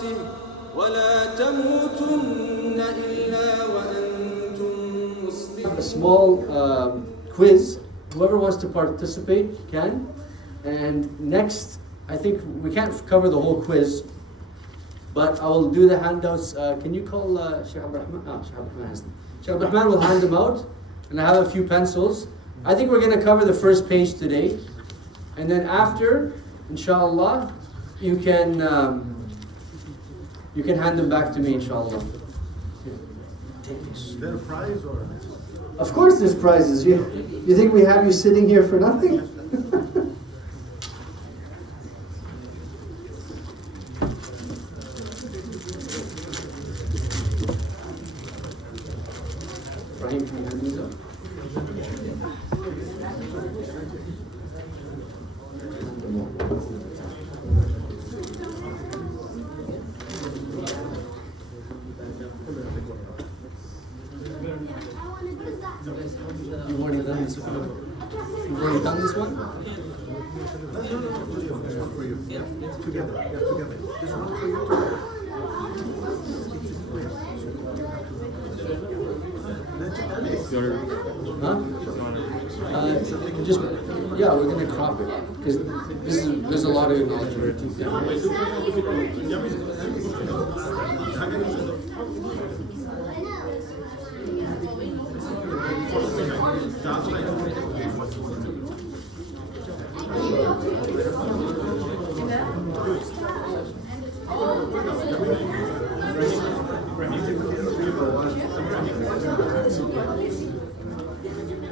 تقاته ولا تموتن إلا وأنتم مسلمون. A small quiz. Whoever wants to participate can. And next, I think we can't cover the whole quiz, but I will do the handouts. Can you call Sheikh Abdurrahman? Sheikh Abdurrahman has them. Sheikh Abdurrahman will hand them out, and I have a few pencils. I think we're going to cover the first page today, and then after, inshallah, you can hand them back to me, inshallah. Take this. Is there a prize or? Of course, there's prizes. You think we have you sitting here for nothing? Rahim, can you hand these up? You've already done this one? You've already done this one? This one for you. Yeah, together. Yeah, together. This one for you. Huh? Just, yeah, we're going to crop it. Because there's a lot of acknowledgement.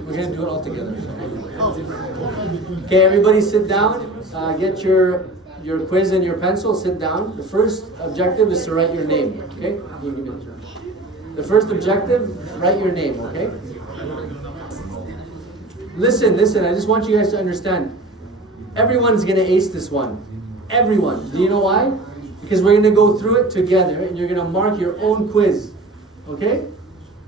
We're going to do it all together. Okay, everybody sit down. Get your quiz and your pencil. Sit down. The first objective is to write your name. Okay? The first objective, write your name. Okay? Listen. I just want you guys to understand. Everyone's going to ace this one. Everyone. Do you know why? Because we're going to go through it together and you're going to mark your own quiz. Okay?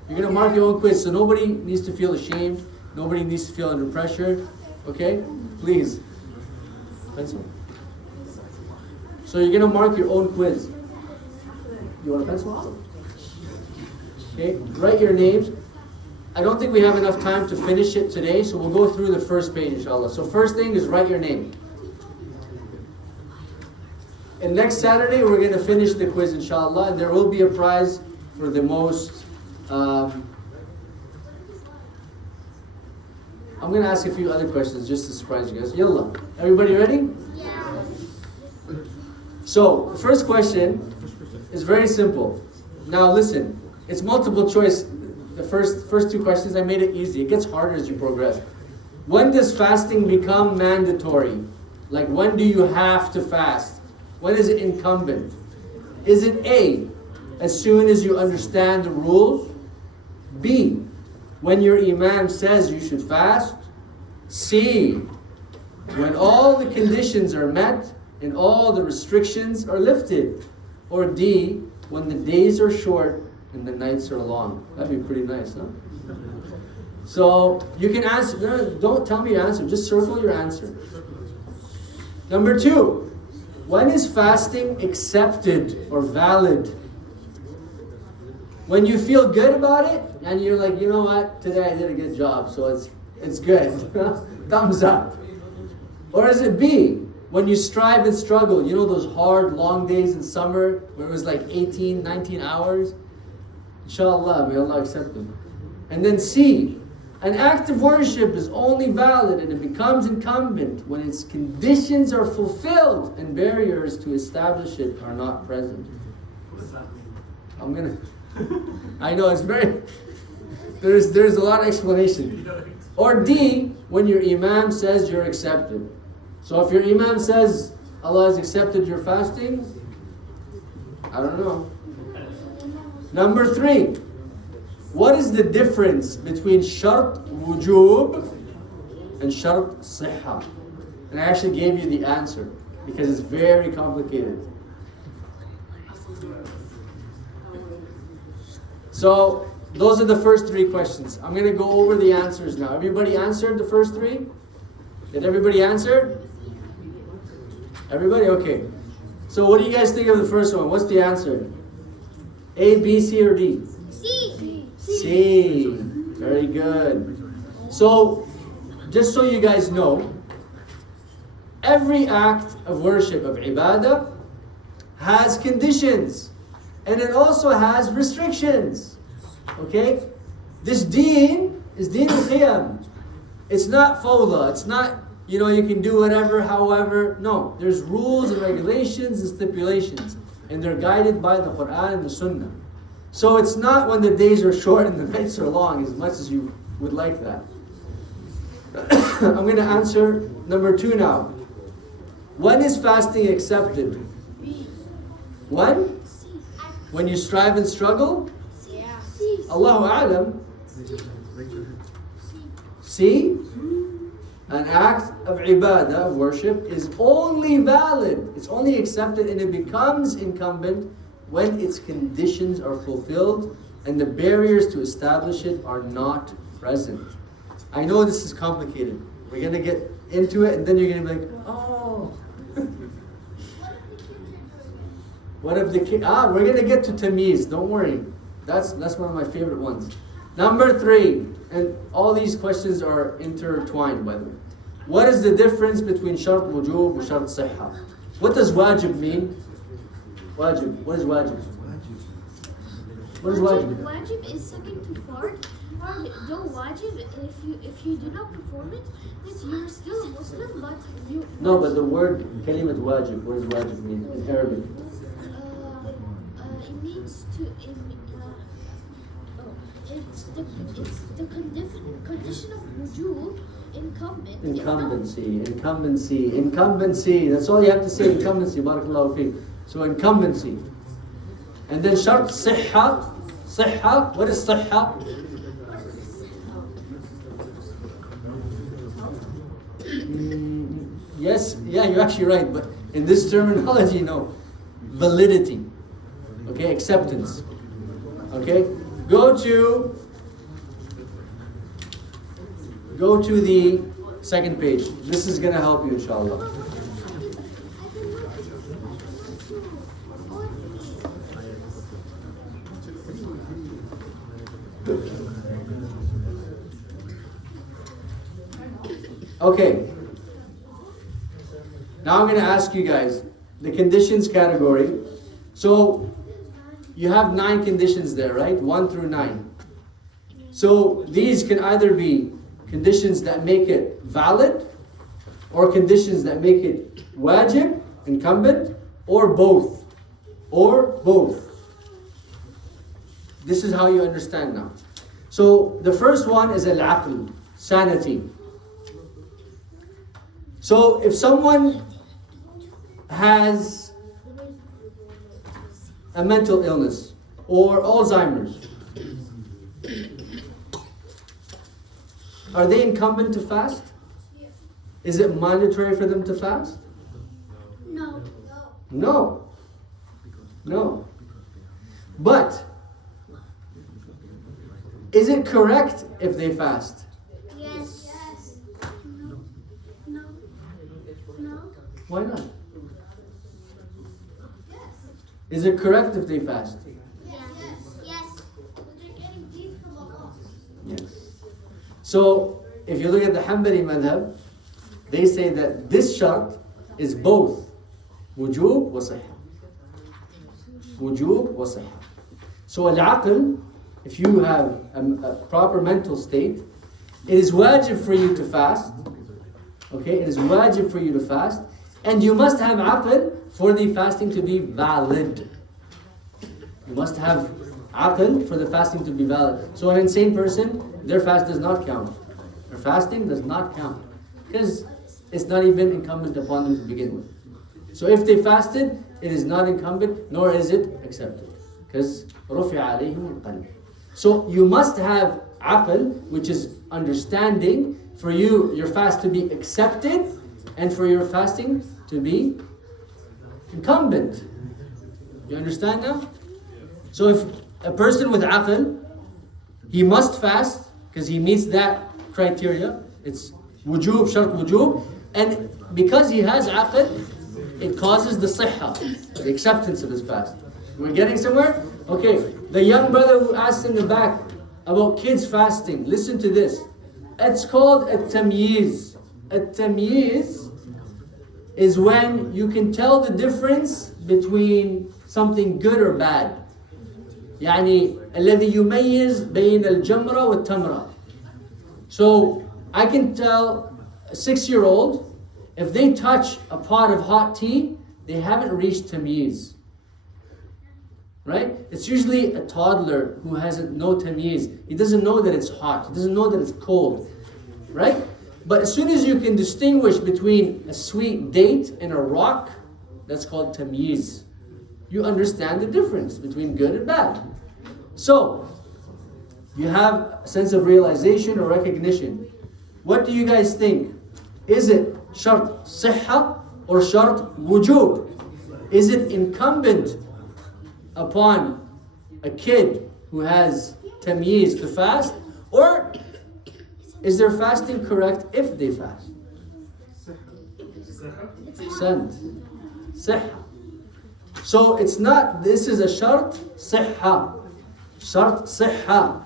You're going to mark your own quiz, so nobody needs to feel ashamed. Nobody needs to feel under pressure. Okay? Please. Pencil. So you're going to mark your own quiz. You want a pencil? Okay? Write your names. I don't think we have enough time to finish it today, so we'll go through the first page, inshallah. So first thing is write your name. And next Saturday, we're going to finish the quiz, inshallah, and there will be a prize for the most... I'm going to ask a few other questions just to surprise you guys. Yalla. Everybody ready? Yeah. So, the first question is very simple. Now listen, it's multiple choice. The first two questions, I made it easy. It gets harder as you progress. When does fasting become mandatory? Like, when do you have to fast? When is it incumbent? Is it A, as soon as you understand the rules? B, when your imam says you should fast? C, when all the conditions are met and all the restrictions are lifted? Or D, when the days are short and the nights are long? That'd be pretty nice, huh? So you can answer. No, don't tell me your answer. Just circle your answer. Number 2, when is fasting accepted or valid? When you feel good about it and you're like, you know what, today I did a good job, so it's good. Thumbs up. Or is it B, when you strive and struggle? You know those hard, long days in summer where it was like 18, 19 hours? Inshallah, may Allah accept them. And then C, an act of worship is only valid and it becomes incumbent when its conditions are fulfilled and barriers to establish it are not present. I know it's very, there's a lot of explanation. Or D, when your imam says you're accepted. So if your imam says Allah has accepted your fasting, I don't know. Number 3, what is the difference between shart wujub and shart sihha? And I actually gave you the answer because it's very complicated. So those are the first 3 questions. I'm going to go over the answers now. Everybody answered the first 3? Did everybody answer? Everybody? Okay. So what do you guys think of the first one? What's the answer? A, B, C, or D? C. C. Very good. So, just so you guys know, every act of worship, of ibadah, has conditions. And it also has restrictions. Okay? This deen is deen al-qiyam. It's not fawda. It's not, you can do whatever, however. No. There's rules and regulations and stipulations. And they're guided by the Quran and the Sunnah. So it's not when the days are short and the nights are long as much as you would like that. I'm going to answer number 2 now. When is fasting accepted? When? When you strive and struggle? Allahu A'lam. C. An act of ibadah, of worship, is only valid. It's only accepted and it becomes incumbent when its conditions are fulfilled and the barriers to establish it are not present. I know this is complicated. We're going to get into it and then you're going to be like, oh. What if the kid? We're going to get to tamiz. Don't worry. That's one of my favorite ones. Number 3, and all these questions are intertwined by the way. What is the difference between shart wujub and shart sihha? What does wajib mean? Wajib. What is wajib? What is wajib? Wajib is second to fard. Though wajib, if you do not perform it, then you're still a Muslim, but you... No, but the word kalimat wajib, what does wajib mean in Arabic? It means to... it's the condition of wujub, Incumbency. That's all you have to say, incumbency. Barakallahu feek. So incumbency. And then shart sihha. Sihha. What is sihha? Yes, yeah, you're actually right. But in this terminology, no. Validity. Okay, acceptance. Okay? Go to the second page. This is going to help you, inshallah. Okay. Now I'm going to ask you guys the conditions category. So you have 9 conditions there, right? 1 through 9. So these can either be conditions that make it valid, or conditions that make it wajib, incumbent, or both. Or both. This is how you understand now. So the first one is al-aql, sanity. So if someone has a mental illness or Alzheimer's, are they incumbent to fast? Is it mandatory for them to fast? No. No. No. But is it correct if they fast? Yes. No. Why not? Is it correct if they fast? Yes. Yes. So, if you look at the Hanbali madhab, they say that this shart is both wujub wa sihha. Wujub wa sihha. So, al-aql, if you have a proper mental state, it is wajib for you to fast. Okay, it is wajib for you to fast. And you must have aql for the fasting to be valid. You must have aql for the fasting to be valid. So an insane person, their fast does not count. Their fasting does not count. Because it's not even incumbent upon them to begin with. So if they fasted, it is not incumbent, nor is it accepted. Because رُفِعَ عَلَيْهِمُ الْقَلْبِ. So you must have aql, which is understanding, for your fast to be accepted, and for your fasting to be incumbent. You understand now? So if a person with aql, he must fast because he meets that criteria. It's wujub, shart wujub. And because he has aql, it causes the sihha, the acceptance of his fast. We're getting somewhere? Okay, the young brother who asked in the back about kids fasting, listen to this. It's called at-tamyiz. At-tamyiz is when you can tell the difference between something good or bad. يعني الذي يميز بين الجمرة والتمرة. So I can tell a 6-year-old, if they touch a pot of hot tea, they haven't reached tamyiz. Right? It's usually a toddler who hasn't no tamyiz. He doesn't know that it's hot. He doesn't know that it's cold. Right? But as soon as you can distinguish between a sweet date and a rock, that's called tamyiz. You understand the difference between good and bad. So, you have a sense of realization or recognition. What do you guys think? Is it shart sihha or shart wujub? Is it incumbent upon a kid who has tamyiz to fast? Or is their fasting correct if they fast? Ahsant. Sihha. So it's not, this is a shart sihha. Shart sihha.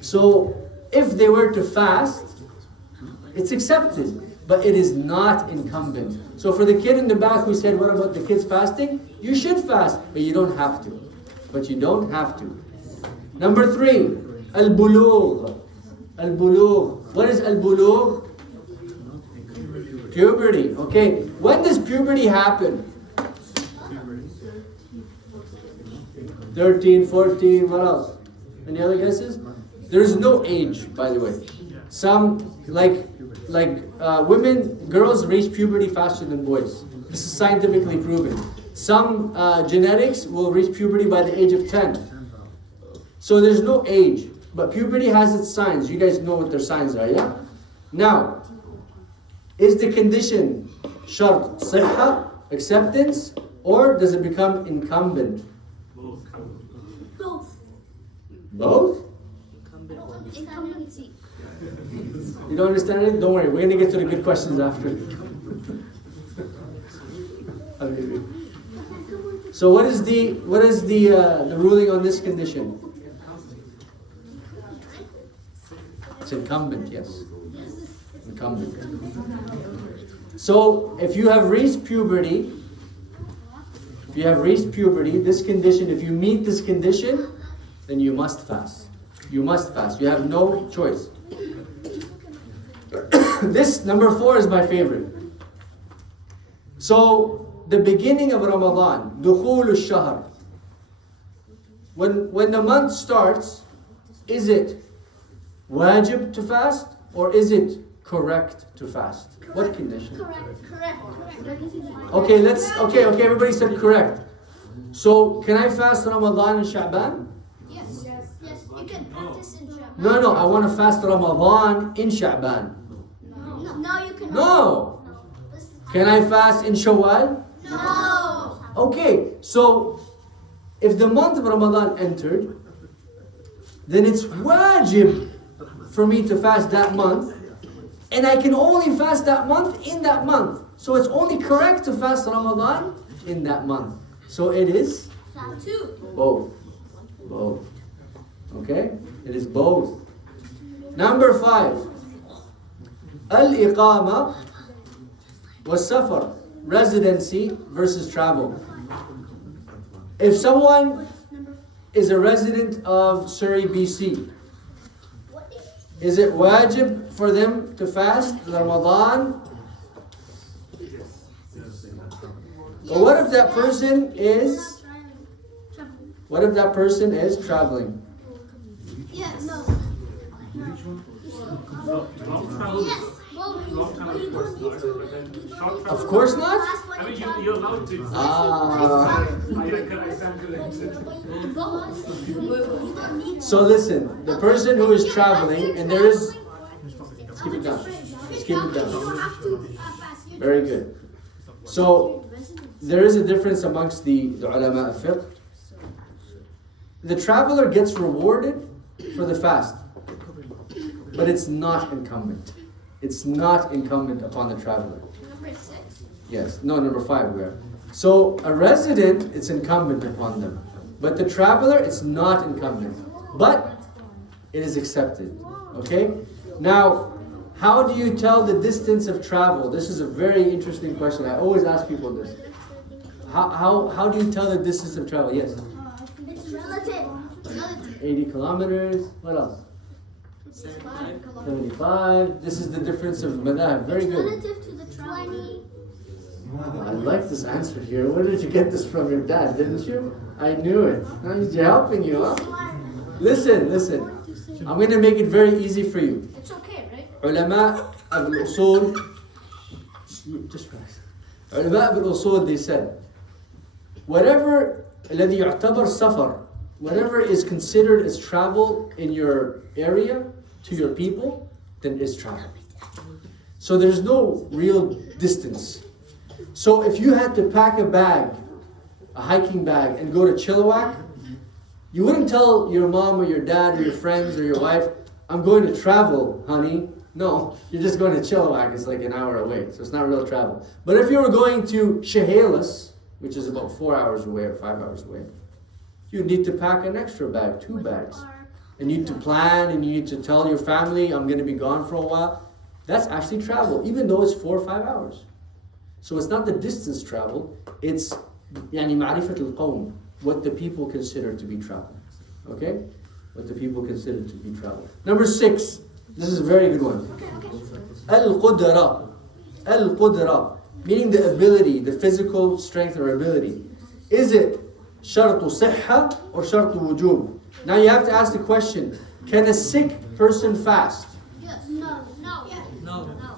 So if they were to fast, it's accepted, but it is not incumbent. So for the kid in the back who said, what about the kids fasting? You should fast, but you don't have to. But you don't have to. Number 3, al-bulugh. Al-bulugh. What is al-bulugh? Puberty. Okay. When does puberty happen? 13, 14, what else? Any other guesses? There is no age, by the way. Some, like women, girls reach puberty faster than boys. This is scientifically proven. Some genetics will reach puberty by the age of 10. So there's no age, but puberty has its signs. You guys know what their signs are, yeah? Now, is the condition shart sihha, acceptance, or does it become incumbent? Both. Both? Incumbency. You don't understand it? Don't worry, we're going to get to the good questions after. So what is the ruling on this condition? It's incumbent, yes. Incumbent. So if you have reached puberty, this condition, if you meet this condition, then you must fast. You must fast. You have no choice. This number 4 is my favorite. So the beginning of Ramadan, dukhul al-shahr. When the month starts, is it wajib to fast or is it correct to fast? What condition? Correct. Okay, everybody said correct. So can I fast Ramadan and Sha'ban? Yes. You can practice in Sha'ban. No, I want to fast Ramadan in Sha'ban. No, you cannot. No. Can I fast in Shawwal? No. Okay, so if the month of Ramadan entered, then it's wajib for me to fast that month, and I can only fast that month in that month. So it's only correct to fast Ramadan in that month. So it is both. Okay? It is both. Number 5. Al-iqama was safar, residency versus travel. If someone is a resident of Surrey, BC, is it wajib for them to fast Ramadan? But what if that person is traveling? Yes. No. Yes. Of course not. I mean, you're allowed to. So listen, the person who is traveling, and there is... Let's keep it down. Very good. So, there is a difference amongst the ulama of fiqh. The traveler gets rewarded for the fast, but it's not incumbent. It's not incumbent upon the traveler. Number 6. Yes. No, number 5 we are. So a resident, it's incumbent upon them. But the traveler, it's not incumbent. But it is accepted. Okay? Now, how do you tell the distance of travel? This is a very interesting question. I always ask people this. How do you tell the distance of travel? Yes. It's relative. 80 kilometers. What else? 75. This is the difference of madhab. Very good. Relative to the 20. I like this answer here. Where did you get this from your dad, didn't you? I knew it. He's helping you, huh? Listen. I'm going to make it very easy for you. It's okay, right? Ulama al-usul, just relax. Ulama al-usul, they said, whatever الذي يعتبر سفر, whatever is considered as travel in your area to your people, then it is travel. So there's no real distance. So if you had to pack a bag, a hiking bag, and go to Chilliwack, you wouldn't tell your mom or your dad or your friends or your wife, I'm going to travel, honey. No, you're just going to Chilliwack. It's like an hour away, so it's not real travel. But if you were going to Chehalis, which is about 4 hours away or 5 hours away, you need to pack an extra bag, 2 bags. And you need to plan, and you need to tell your family, I'm going to be gone for a while. That's actually travel, even though it's 4 or 5 hours. So it's not the distance travel, it's يعني معرفة القوم, what the people consider to be travel. Okay? What the people consider to be travel. Number 6, this is a very good one. Al-Qudra. Al-Qudra, meaning the ability, the physical strength or ability. Is it شرط صحة or شرط وجوب? Now you have to ask the question, can a sick person fast? Yes. No.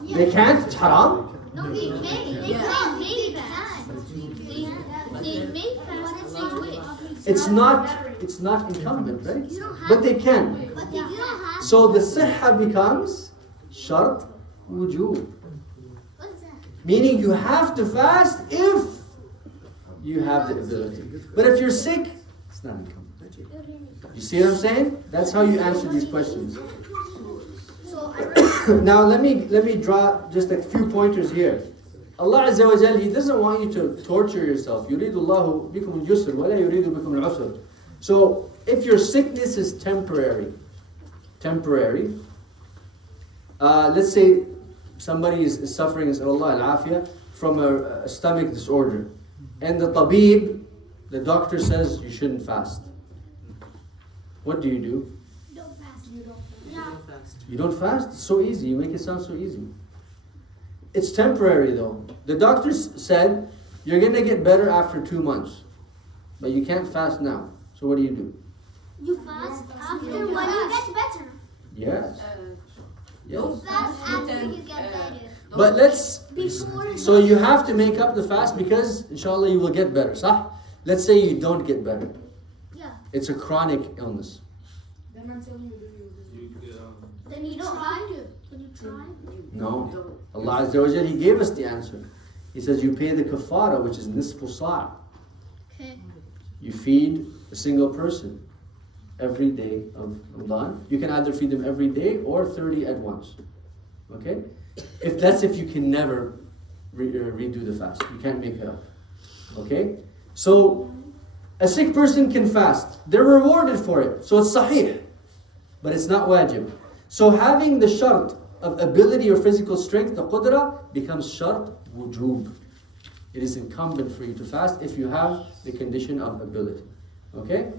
They can't? It's haram? No, they may. They may fast. They may fast if they wish. It's not incumbent, right? But they can. But you don't have. So the sihha becomes shart wujub. What is that? Meaning you have to fast if you have the ability. But if you're sick, it's not incumbent. You see what I'm saying? That's how you answer these questions. So Now let me draw just a few pointers here. Allah Azza wa Jal, He doesn't want you to torture yourself. يُرِيدُ اللَّهُ بِكُمُ الْيُسْرَ وَلَا يُرِيدُ بِكُمُ الْعُسْرَ. So if your sickness is temporary, let's say somebody is suffering, Nas'alullah al-afiyah, from a stomach disorder, and the tabib, the doctor says you shouldn't fast. What do? don't fast. You don't fast? It's so easy. You make it sound so easy. It's temporary though. The doctors said you're going to get better after 2 months, but you can't fast now. So what do? You fast after when you get better. Yes. You fast after you get better. But Before. so you have to make up the fast because inshallah you will get better. Sah? Let's say you don't get better. Yeah. It's a chronic illness. Then you don't have to. Can you try? No. Allah Azza wa Jal, He gave us the answer. He says you pay the kafara, which is nisfu sa'. Okay. You feed a single person every day of Ramadan. You can either feed them every day or 30 at once. Okay? If you can never redo the fast. You can't make it up. Okay? So, a sick person can fast. They're rewarded for it. So it's sahih. But it's not wajib. So having the shart of ability or physical strength, the qudra, becomes shart wujub. It is incumbent for you to fast if you have the condition of ability. Okay?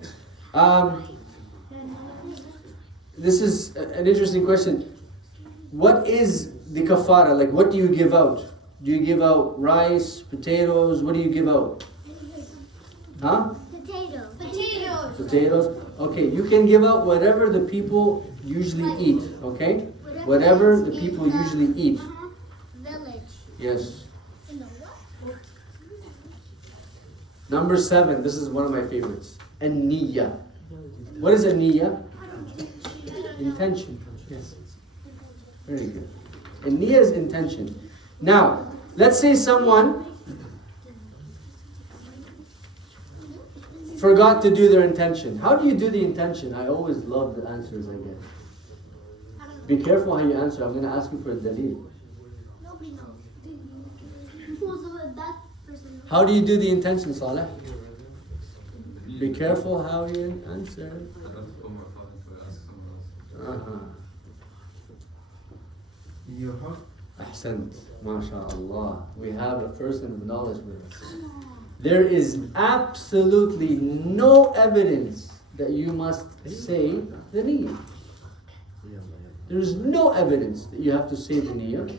This is an interesting question. What is the kafara? Like, what do you give out? Do you give out rice, potatoes? What do you give out? Huh? Potatoes. Okay, you can give out whatever the people usually eat. Okay? Whatever the people usually eat. Village. Yes. You know what? Number 7. This is one of my favorites. An-niyya. What is an-niyya? Intention. Yes. Very good. An-niyya is intention. Now, let's say someone forgot to do their intention. How do you do the intention? I always love the answers I get. Be careful how you answer. I'm going to ask you for a dalil. Nobody knows. How do you do the intention, Saleh? Be careful how you answer. In your heart. Ahsant, mashallah. We have a person of knowledge with us. There is absolutely no evidence that you must say the niyyah. There is no evidence that you have to say the niyyah.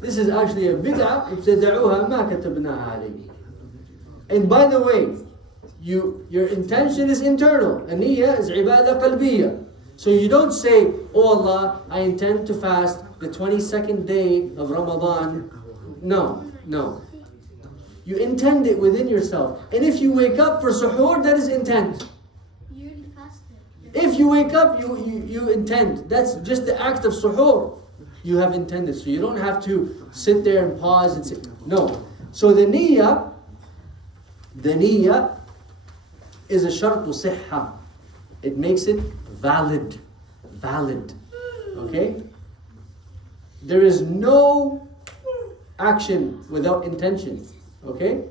This is actually a bid'ah. ابتدعوها ما كتبناها عليه. And by the way, your intention is internal. A niyyah is ibadah qalbiyah. So you don't say, oh Allah, I intend to fast the 22nd day of Ramadan. No. You intend it within yourself. And if you wake up for suhoor, that is intent. You already fasted. If you wake up, you intend. That's just the act of suhoor. You have intended. So you don't have to sit there and pause and say, no. So the niyyah is a shartu sihha. It makes it valid. Okay? There is no action without intention. Okay?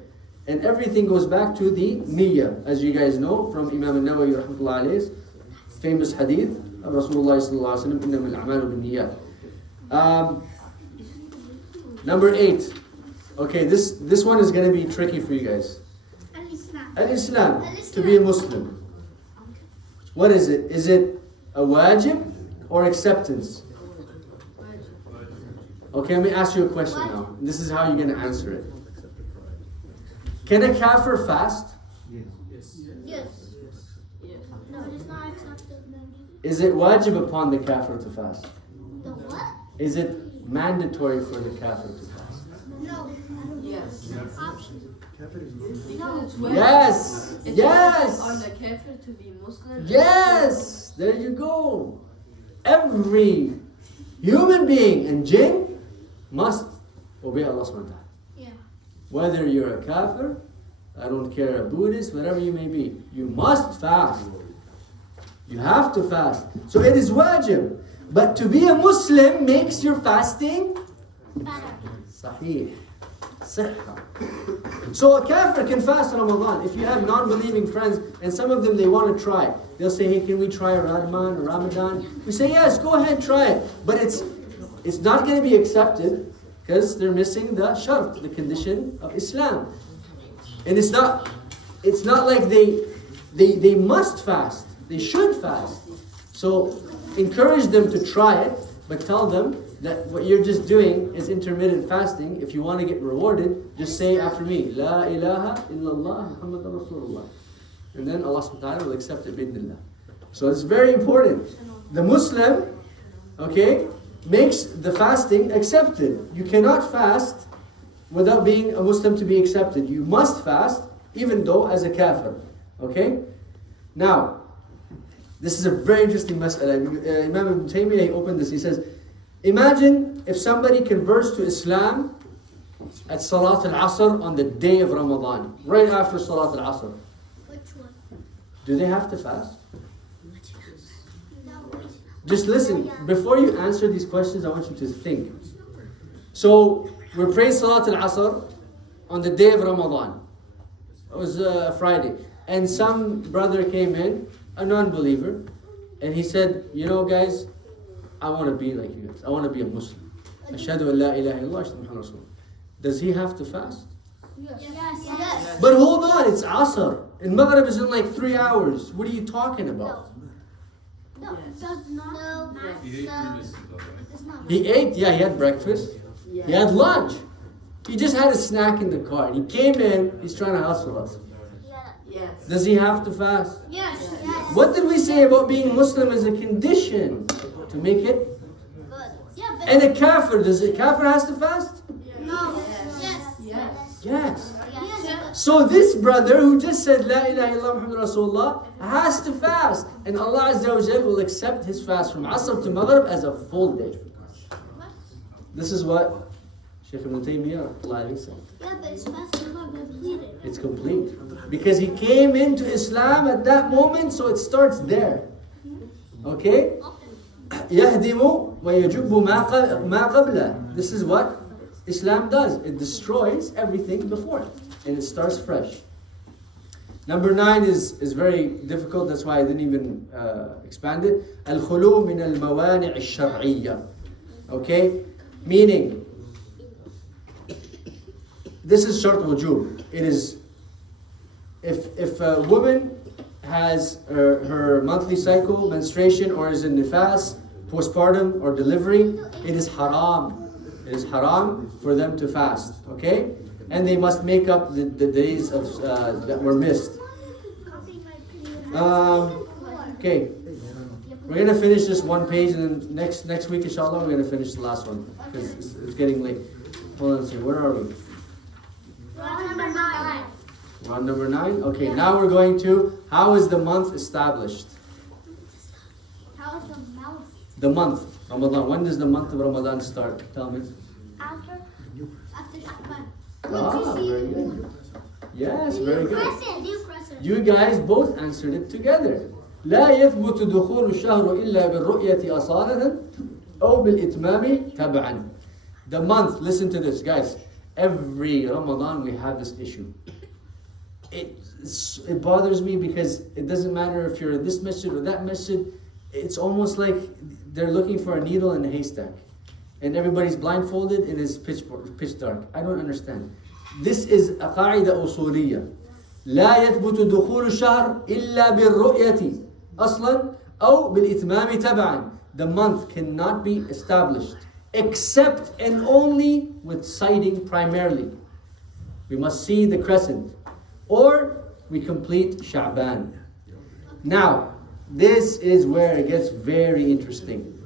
And everything goes back to the niyyah, as you guys know from Imam al-Nawawi rahmatullah alayh's famous hadith of Rasulullah sallallahu alayhi wa sallam, إِنَّمَا الْأَعْمَالُ بِالنِّيَّةِ. Number 8. Okay, this one is going to be tricky for you guys. Al-Islam, to be a Muslim. What is it? Is it a wajib or acceptance? Okay, let me ask you a question now. This is how you're going to answer it. Can a kafir fast? Yes. No, it is not accepted. Is it wajib upon the kafir to fast? The what? Is it mandatory for the kafir to fast? No. Yes. Option. No. Yes! It's Yes! on the kafir to be Muslim. Yes! There you go. Every human being and jinn must obey Allah subhanahu wa ta'ala. Yeah. Whether you're a kafir, I don't care, a Buddhist, whatever you may be, you must fast. You have to fast. So it is wajib. But to be a Muslim makes your fasting Better. sahih. Sihha. So a kafir can fast Ramadan. If you have non-believing friends, and some of them they want to try, they'll say, hey, can we try Ramadan? We say, yes, go ahead, try it. But it's not going to be accepted because they're missing the shart, the condition of Islam. And it's not like they must fast. They should fast. So encourage them to try it, but tell them that what you're just doing is intermittent fasting. If you want to get rewarded, just say after me, La ilaha illallah Muhammadur Rasulullah. And then Allah subhanahu wa ta'ala will accept it bidnillah. So it's very important. The Muslim, okay, makes the fasting accepted. You cannot fast without being a Muslim to be accepted. You must fast, even though as a kafir. Okay? Now, this is a very interesting mas'ala. Imam Ibn Taymiyyah, he opened this, he says, imagine if somebody converts to Islam at Salat al-Asr on the day of Ramadan, right after Salat al-Asr. Which one? Do they have to fast? No. Just listen, before you answer these questions, I want you to think. So, we're praying Salat al-Asr on the day of Ramadan. It was a Friday. And some brother came in, a non-believer, and he said, you know guys, I want to be like you guys. I want to be a Muslim. Ashhadu an la ilaha illallah, ashhadu Muhammadan Rasulullah. Does he have to fast? Yes. But hold on, it's Asr. And Maghrib is in like 3 hours. What are you talking about? No. Does not. No. It's not. He ate, yeah, he had breakfast. He had lunch. He just had a snack in the car. And he came in, he's trying to hustle us. Yes. Does he have to fast? Yes. What did we say about being Muslim as a condition to make it? Good. Yeah, but And a kafir, does a kafir has to fast? no. Yes. Yes. Yes. Yes. So this brother who just said La ilaha illallah Muhammadur Rasulullah has to fast. And Allah Azza wa Jal will accept his fast from Asr to Maghrib as a full day. This is what Shaykh Ibn Taymiyyah said. Yeah, but his fast is not completed. It's complete. Because he came into Islam at that moment, so it starts there. Okay? يَهْدِمُ وَيَجُبُّ مَا قَبْلَهُ. This is what Islam does. It destroys everything before it. And it starts fresh. Number 9 is very difficult. That's why I didn't even expand it. Al-khulu min al-mawani' al-shar'iyya. Okay? Meaning, this is shart wujub. It is, if a woman has her monthly cycle, menstruation, or is in nifas, postpartum, or delivery, it is haram. It is haram for them to fast. Okay? And they must make up the days of that were missed. Okay, we're gonna finish this one page, and then next week, inshallah, we're gonna finish the last one because it's getting late. Hold on a second. Where are we? We're on number 9. Okay, now we're going to how is the month established? How is the mouth? The month Ramadan. When does the month of Ramadan start? Tell me. After Sha'ban. Ah, very good. Yes, very good. Crescent. You guys both answered it together. لا يثبت دخول الشهر إلا بالرؤية أصالة أو بالإتمام تبعا. The month, listen to this, guys. Every Ramadan we have this issue. It bothers me because it doesn't matter if you're in this masjid or that masjid. It's almost like they're looking for a needle in a haystack. And everybody's blindfolded and it's pitch dark. I don't understand. This is a قاعدة أصولية. لا يثبت دخول الشهر إلا بالرؤية أصلا أو بالإتمام تبعا. The month cannot be established except and only with sighting primarily. We must see the crescent or we complete Sha'ban. Now, this is where it gets very interesting.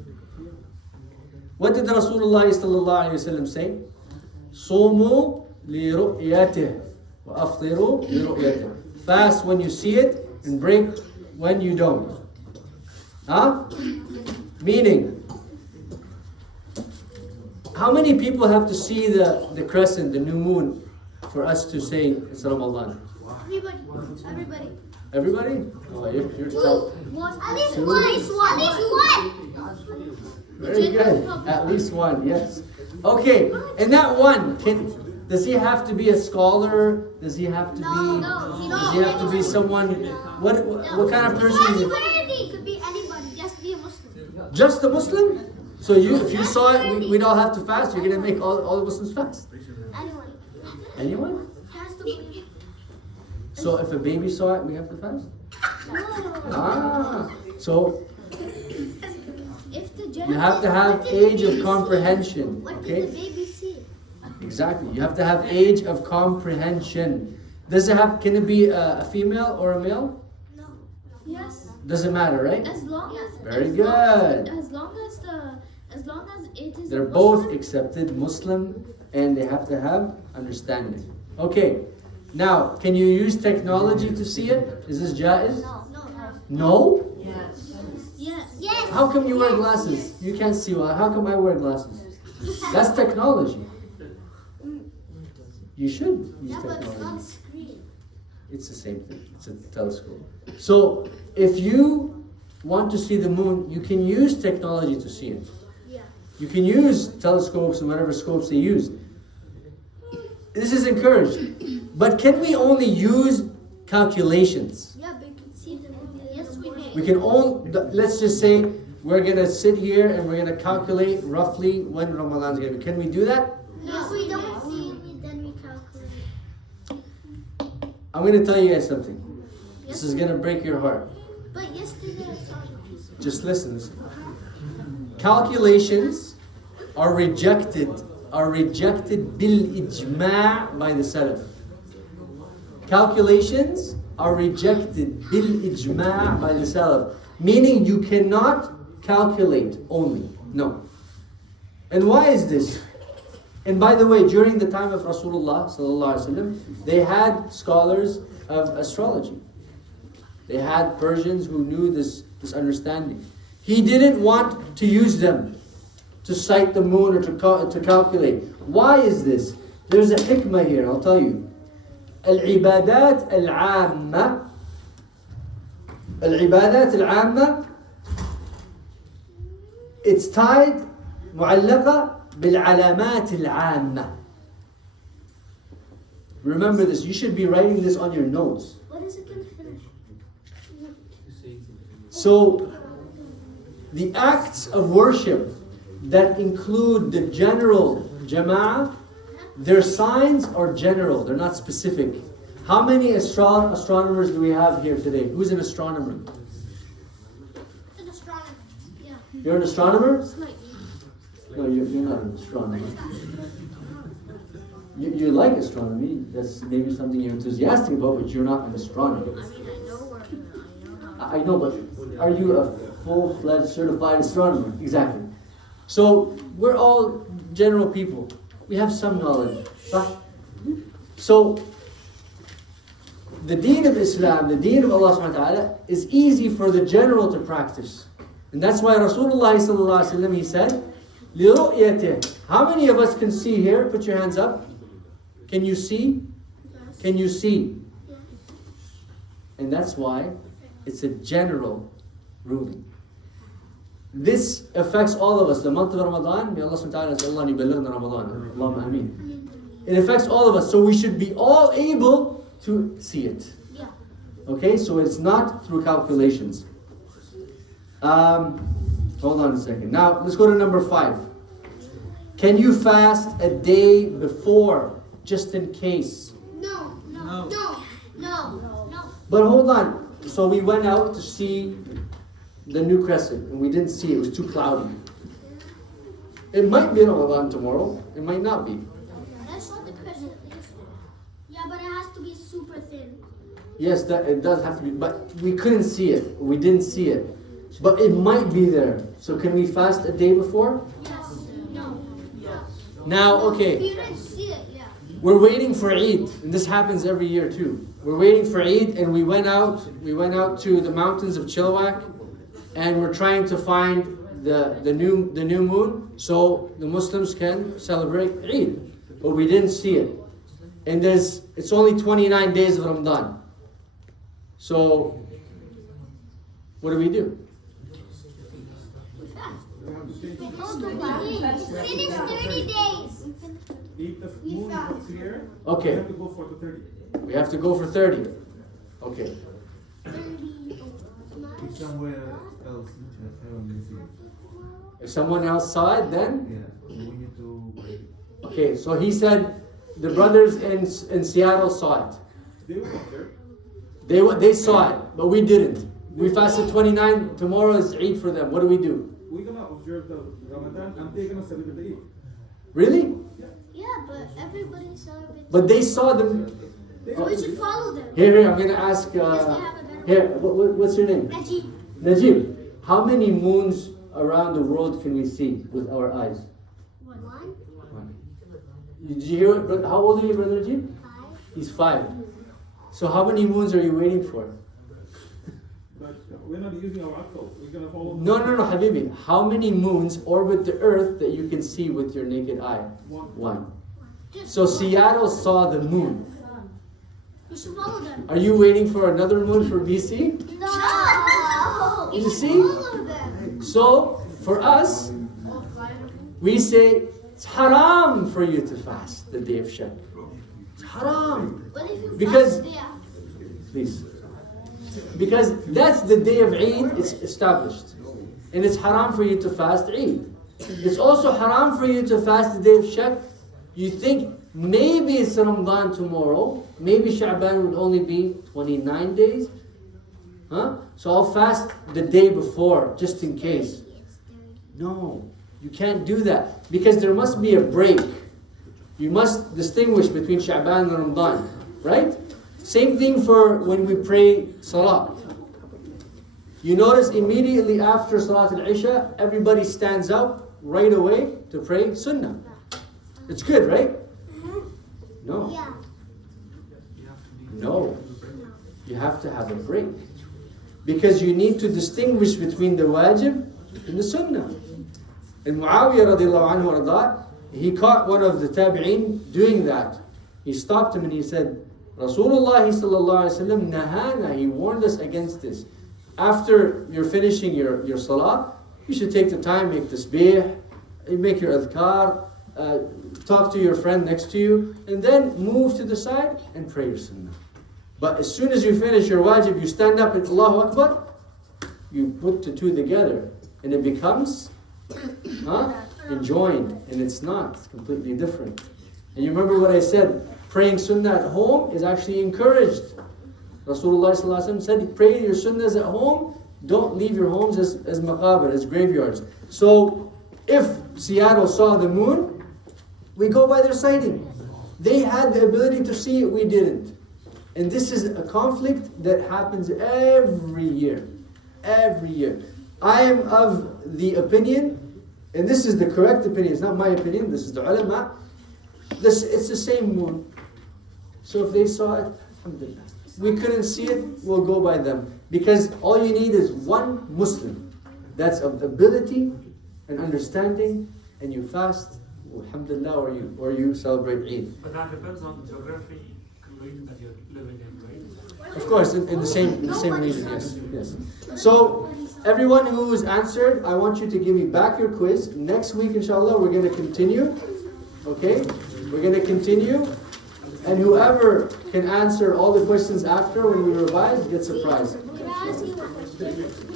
What did Rasulullah sallallahu alayhi wa sallam say? صوموا لرؤيته وأفطروا لرؤيته. Fast when you see it and break when you don't. Huh? Meaning, how many people have to see the crescent, the new moon, for us to say it's Ramadan? Everybody. Everybody? Oh, you're tough. At least one. Very good. At least one, yes. Okay, and that one, does he have to be a scholar? Does he have to be? Does he have to be someone? What kind of person? Anybody. Could be anybody. Just be a Muslim. Just a Muslim? So if you saw it, we'd all have to fast. You're gonna make all the Muslims fast. Anyone. Anyone? Has to be. So if a baby saw it, we have to fast. Ah, so If the you have to have age of comprehension. What did Okay. the baby see? Exactly. You have to have age of comprehension. Does it have? Can it be a female or a male? No. Yes. Doesn't matter, right? As long as. Very as good. As long as it is. They're a both Muslim, accepted Muslim, and they have to have understanding. Okay. Now, can you use technology to see it? Is this jaiz? No? Yes. Yes. How come you wear glasses? You can't see well. How come I wear glasses? That's technology. You should use Yeah, but it's not a technology. screen. It's the same thing. It's a telescope. So, if you want to see the moon, you can use technology to see it. Yeah. You can use telescopes and whatever scopes they use. This is encouraged. But can we only use calculations? Yeah, but you can see the movie. Yes, we may. We can only, let's just say we're going to sit here and we're going to calculate roughly when Ramadan is going to be. Can we do that? No, if we don't see it, then we calculate. I'm going to tell you guys something. This is going to break your heart. But yesterday I saw a piece of. Just listen. Calculations are rejected bil ijma' by the Salaf. Calculations are rejected bil ijma' by the Salaf. Meaning you cannot calculate only. No. And why is this? And by the way, during the time of Rasulullah sallallahu alaihi wasallam, they had scholars of astrology. They had Persians who knew this understanding. He didn't want to use them to sight the moon or to calculate. Why is this? There's a hikmah here, I'll tell you. Al-ibadat al-amma. Al-ibadat al-amma. It's tied, mu'allaqa, بالعلامات العامة. Remember this, you should be writing this on your notes. What is it going to finish? So, the acts of worship that include the general jama'ah, their signs are general, they're not specific. How many astronomers do we have here today? Who's an astronomer? An astronomer. Yeah. You're an astronomer? Slightly. No, you're not an astronomer. You like astronomy, that's maybe something you're enthusiastic about, but you're not an astronomer. I mean, I know I know, but are you a full-fledged certified astronomer? Exactly. So, we're all general people. We have some knowledge. Right? So, the deen of Islam, the deen of Allah subhanahu wa ta'ala, is easy for the general to practice. And that's why Rasulullah sallallahu alaihi wasallam, he said, لِرُؤْيَتِهِ. How many of us can see here? Put your hands up. Can you see? Can you see? And that's why it's a general ruling. This affects all of us. The month of Ramadan, may Allah subhanahu wa ta'ala yuballighna Ramadan. Allahumma ameen. It affects all of us. So we should be all able to see it. Yeah. Okay, so it's not through calculations. Hold on a second. Now, let's go to number 5. Can you fast a day before, just in case? No. No. No. No. No. But hold on. So we went out to see the new crescent, and we didn't see it. It was too cloudy. It might be Ramadan tomorrow. It might not be. That's what the crescent is. Yeah, but it has to be super thin. Yes, that it does have to be, but we couldn't see it. We didn't see it. But it might be there. So can we fast a day before? Yes. No. Now, If okay. you didn't see it, yeah. We're waiting for Eid, and this happens every year too. We're waiting for Eid, and we went out to the mountains of Chilliwack, and we're trying to find the new moon so the Muslims can celebrate Eid. But we didn't see it. And it's only 29 days of Ramadan. So what do we do? Finish 30 days. If the moon is not clear, Okay. you have to go for the 30. We have to go for 30. Okay. If somewhere else haven't seen If someone else saw it, then? yeah, we need to wait. Okay, so he said the brothers in Seattle saw it. They will come there. They saw it, but we didn't. We fasted 29. Tomorrow is Eid for them. What do we do? We're gonna observe the Ramadan and they're gonna celebrate the Eid. Really? Yeah, but everybody celebrates. But they saw them. So we should follow them. Here, I'm going to ask. Because they have a better Here, what's your name? Najib. Najib. How many moons around the world can we see with our eyes? One. One. Did you hear it? How old are you, Brother Najib? 5. He's 5. So how many moons are you waiting for? But we're not using our akal. We're gonna follow. No, Habibi. How many moons orbit the earth that you can see with your naked eye? One. So Seattle saw the moon. We should follow them. Are you waiting for another moon for BC? No. You should see? follow them. So, for us, we say, it's haram for you to fast the day of Shak. It's haram. But if you Because- fast the day after. Please. Because that's the day of Eid, it's established. And it's haram for you to fast Eid. It's also haram for you to fast the day of Shak. You think maybe it's Ramadan tomorrow, maybe Sha'ban would only be 29 days. Huh? So I'll fast the day before, just in case. No, you can't do that. Because there must be a break. You must distinguish between Sha'ban and Ramadan. Right? Same thing for when we pray Salah. You notice immediately after Salat al-Isha, everybody stands up right away to pray Sunnah. It's good, right? No. Yeah. No. You have to have a break. Because you need to distinguish between the wajib and the sunnah. And Muawiyah radiallahu anhu arda, he caught one of the tabi'een doing that. He stopped him and he said, Rasulullah sallallahu alaihi wasallam nahana, he warned us against this. After you're finishing your salah, you should take the time, make tasbih, You make your adhkar, talk to your friend next to you, and then move to the side and pray your sunnah. But as soon as you finish your wajib, you stand up and Allahu Akbar, you put the two together, and it becomes enjoined, and it's not. It's completely different. And you remember what I said, praying sunnah at home is actually encouraged. Rasulullah ﷺ said, pray your sunnahs at home, don't leave your homes as maqabir, as graveyards. So, if Seattle saw the moon, we go by their sighting. They had the ability to see it, we didn't. And this is a conflict that happens every year. Every year. I am of the opinion, and this is the correct opinion, it's not my opinion, this is the ulama. It's the same moon. So if they saw it, alhamdulillah. We couldn't see it, we'll go by them. Because all you need is one Muslim that's of ability and understanding, and you fast, alhamdulillah, or you celebrate Eid. But that depends on the geography region that you're living in, right? Of course, in the same region, yes. So, everyone who's answered, I want you to give me back your quiz. Next week, inshallah, we're going to continue. Okay? We're going to continue. And whoever can answer all the questions after when we revise gets a prize. Can I ask you one question?